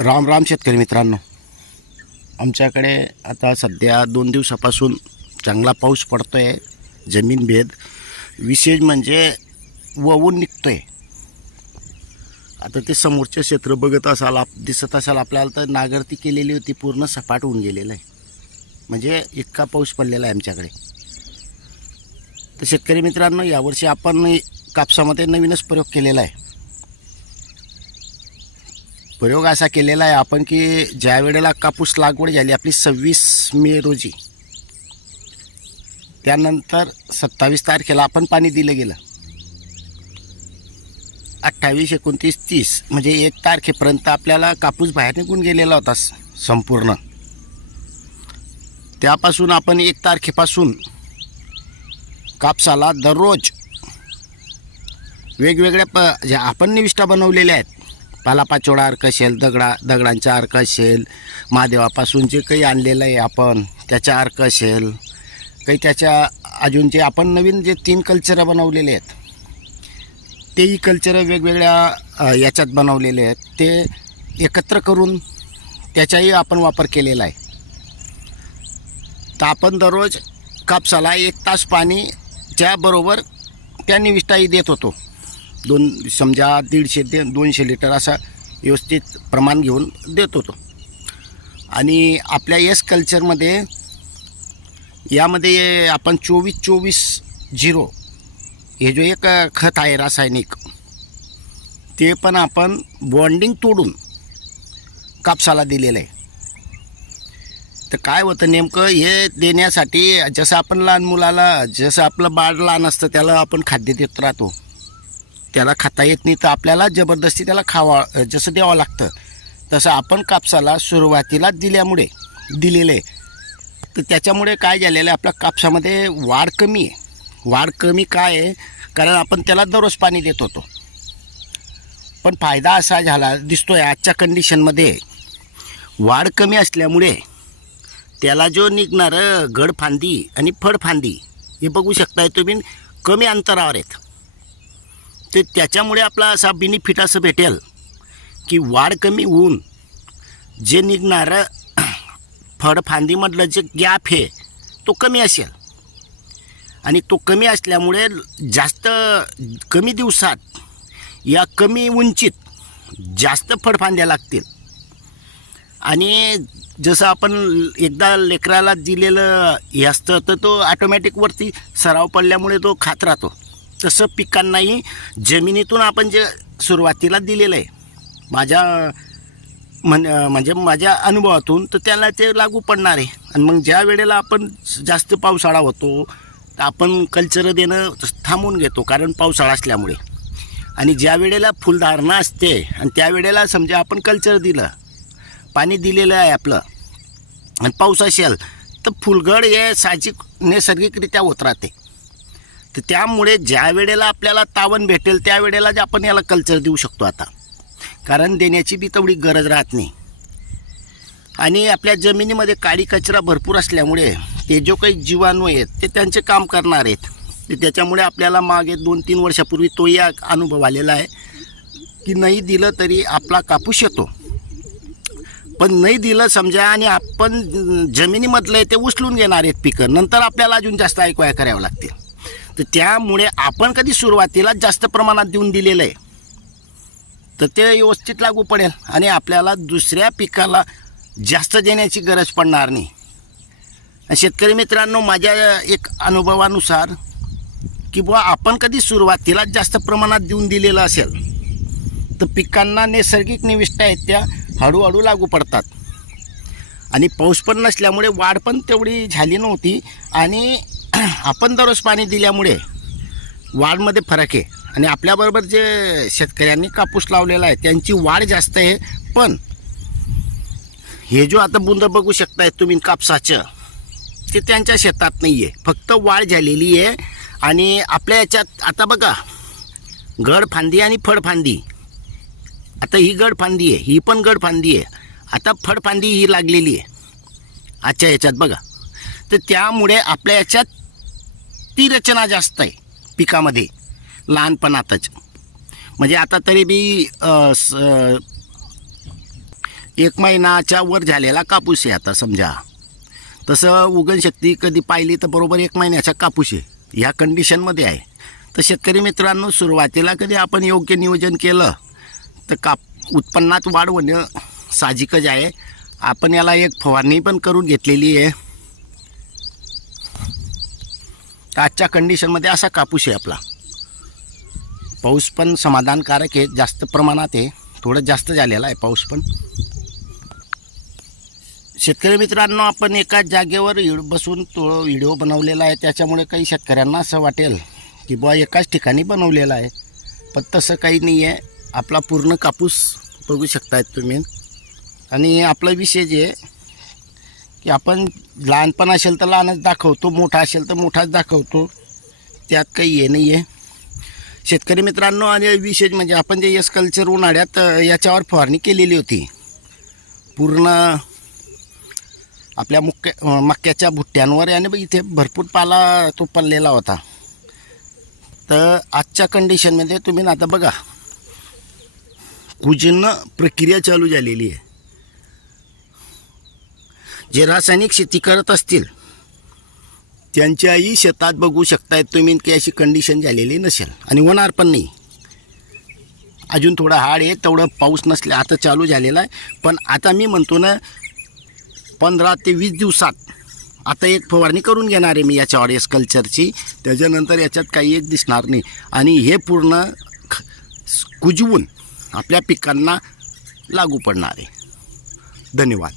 राम राम शेतकरी मित्रांनो. आमच्याकडे आता सध्या दोन दिवसापासून चांगला पाऊस पडतो आहे जमीन भेद. विशेष म्हणजे ववून निघतो आहे आता ते समोरचे क्षेत्र बघत असाल आप दिसत असाल आपल्याला तर नागरती केलेली होती पूर्ण सपाट होऊन गेलेलं आहे. म्हणजे इतका पाऊस पडलेला आहे आमच्याकडे. तर शेतकरी मित्रांनो यावर्षी आपण कापसामध्ये नवीनच प्रयोग केलेला आहे. प्रयोग असा केलेला आहे आपण की ज्या वेळेला कापूस लागवड झाली आपली सव्वीस मे रोजी त्यानंतर सत्तावीस तारखेला आपण पाणी दिलं गेलं. अठ्ठावीस एकोणतीस तीस म्हणजे एक तारखेपर्यंत आपल्याला कापूस बाहेर निघून गेलेला होता संपूर्ण. त्यापासून आपण एक तारखेपासून कापसाला दररोज वेगवेगळ्या प ज्या आपण निविष्ठा बनवलेल्या आहेत पालापाचोळा अर्क असेल दगडा दगडांचा अर्क असेल महादेवापासून जे काही आणलेलं आहे आपण त्याचा अर्क असेल काही त्याच्या अजून जे आपण नवीन जे तीन कल्चरं बनवलेले आहेत तेही कल्चरं वेगवेगळ्या याच्यात बनवलेले आहेत. ते एकत्र करून त्याचाही आपण वापर केलेला आहे. तर आपण दररोज कापसाला एक तास पाणी बरोबर त्या निविष्टाही देत होतो. दोन समजा दीडशे ते दोनशे लिटर असा व्यवस्थित प्रमाण घेऊन देत होतो. आणि आपल्या येस कल्चरमध्ये यामध्ये आपण चोवीस चोवीस झिरो हे जो एक खत आहे रासायनिक ते पण आपण बॉन्डिंग तोडून कापसाला दिलेलं आहे. तर काय होतं नेमकं हे देण्यासाठी जसं आपण लहान मुलाला जसं आपलं बाळ लहान असतं त्याला आपण खाद्य देत राहतो. त्याला खाता येत नाही तर आपल्याला जबरदस्ती त्याला खावा जसं द्यावं लागतं. तसं आपण कापसाला सुरुवातीला दिल्यामुळे दिलेलं. आहे तर त्याच्यामुळे काय झालेलं आहे आपल्या कापसामध्ये वाढ कमी आहे. वाढ कमी काय आहे? कारण आपण त्याला दररोज पाणी देत होतो. पण फायदा असा झाला दिसतो आहे आजच्या कंडिशनमध्ये वाढ कमी असल्यामुळे त्याला जो निघणारं गडफांदी आणि फळफांदी हे बघू शकताय तुम्ही कमी अंतरावर आहेत. ते त्याच्यामुळे आपला असा बेनिफिट असं भेटेल की वाढ कमी होऊन जे निघणारं फळफांदीमधलं जे गॅप आहे तो कमी असेल. आणि तो कमी असल्यामुळे जास्त कमी दिवसात या कमी उंचीत जास्त फळफांद्या लागतील. आणि जसं आपण एकदा लेकराला दिलेलं हे असतं तर तो ऑटोमॅटिकवरती सराव पडल्यामुळे तो खात राहतो. तसं पिकांनाही जमिनीतून आपण जे सुरुवातीला दिलेलं आहे माझ्या म्हण म्हणजे माझ्या अनुभवातून तर त्याला ते लागू पडणार आहे. आणि मग ज्या वेळेला आपण जास्त पावसाळा होतो तर आपण कल्चर देणं थांबून घेतो कारण पावसाळा असल्यामुळे. आणि ज्या वेळेला फुलधारणा असते आणि त्यावेळेला समजा आपण कल्चर दिलं पाणी दिलेलं आहे आपलं आणि पाऊस असेल तर फुलगड हे साहजिक नैसर्गिकरित्या होत राहते. तर त्यामुळे ज्या वेळेला आपल्याला तावण भेटेल त्या जे आपण याला कल्चर देऊ शकतो आता. कारण देण्याची बी तेवढी गरज राहत नाही. आणि आपल्या जमिनीमध्ये काळी कचरा भरपूर असल्यामुळे ते जो काही जीवाणू आहेत ते त्यांचे काम करणार आहेत. ते त्याच्यामुळे आपल्याला मागे दोन तीन वर्षापूर्वी तोही अनुभव आलेला आहे की नाही दिलं तरी आपला कापूस येतो. पण नाही दिलं समजा आणि आपण जमिनीमधलं आहे ते उचलून घेणार आहेत पिकं नंतर आपल्याला अजून जास्त ऐकवाय करावं लागते तर त्यामुळे आपण कधी सुरुवातीला जास्त प्रमाणात देऊन दिलेलं आहे तर ते व्यवस्थित लागू पडेल आणि आपल्याला दुसऱ्या पिकाला जास्त देण्याची गरज पडणार नाही. शेतकरी मित्रांनो माझ्या एक अनुभवानुसार की बुवा आपण कधी सुरुवातीला जास्त प्रमाणात देऊन दिलेलं असेल तर पिकांना नैसर्गिक निविष्ठा आहेत त्या हळूहळू लागू पडतात. आणि पाऊस पण नसल्यामुळे वाढ पण तेवढी झाली नव्हती आणि आपण दररोज पाणी दिल्यामुळे वाढमध्ये फरक आहे. आणि आपल्याबरोबर जे शेतकऱ्यांनी कापूस लावलेला आहे त्यांची वाढ जास्त आहे. पण हे जो आता बुंद बघू शकताय तुम्ही कापसाचं ते त्यांच्या शेतात नाही आहे फक्त वाढ झालेली आहे. आणि आपल्या याच्यात आता बघा गडफांदी आणि फळफांदी आता ही गडफांदी आहे ही पण गडफांदी आहे. आता फळफांदी ही लागलेली आहे. आजच्या याच्यात बघा. तर त्यामुळे आपल्या याच्यात ती रचना जास्त आहे पिकामध्ये लहानपणातच. म्हणजे आता तरी बी स- एक महिनाच्या वर झालेला कापूस आहे आता समजा. तसं उगणशक्ती कधी पाहिली तर बरोबर एक महिन्याचा कापूस आहे. ह्या कंडिशनमध्ये आहे. तर शेतकरी मित्रांनो सुरुवातीला कधी आपण योग्य नियोजन केलं तर काप उत्पन्नात वाढ होणं साहजिकच आहे. आपण याला एक फवारणी पण करून घेतलेली आहे तर आजच्या कंडिशनमध्ये असा कापूस आहे आपला. पाऊस पण समाधानकारक आहे जास्त प्रमाणात आहे थोडं जास्त झालेला आहे पाऊस पण. शेतकरी मित्रांनो आपण एकाच जागेवर इड- बसून तो व्हिडिओ बनवलेला आहे त्याच्यामुळे काही शेतकऱ्यांना असं वाटेल की बुवा एकाच ठिकाणी बनवलेला आहे. पण तसं काही नाही आहे. आपला पूर्ण कापूस बघू शकतायत तुम्ही. आणि आपला विषय जे आहे की आपण लहानपण असेल तर लहानच दाखवतो मोठा असेल तर मोठाच दाखवतो. त्यात काही हे नाही आहे शेतकरी मित्रांनो आणि विशेष म्हणजे आपण जे यस कल्चर उन्हाळ्यात याच्यावर फवारणी केलेली होती. पूर्ण आपल्या मुक्या मक्याच्या भुट्ट्यांवर आणि बघ इथे भरपूर पाला तो पडलेला होता. तर आजच्या कंडिशनमध्ये तुम्ही ना आता बघा. कुजणं प्रक्रिया चालू झालेली आहे. जे रासायनिक शेती करत असतील त्यांच्याही शेतात बघू शकतायत तुम्ही की अशी कंडिशन झालेली नसेल. आणि होणार पण नाही. अजून थोडं हाड आहे तेवढं पाऊस नसले आता चालू झालेला आहे. पण आता मी म्हणतो ना पंधरा ते वीस दिवसात आता एक फवारणी करून घेणार आहे मी याच्यावर एस कल्चरची त्याच्यानंतर याच्यात काही एक दिसणार नाही. आणि हे पूर्ण ख- कुजवून आपल्या पिकांना लागू पडणार आहे. धन्यवाद.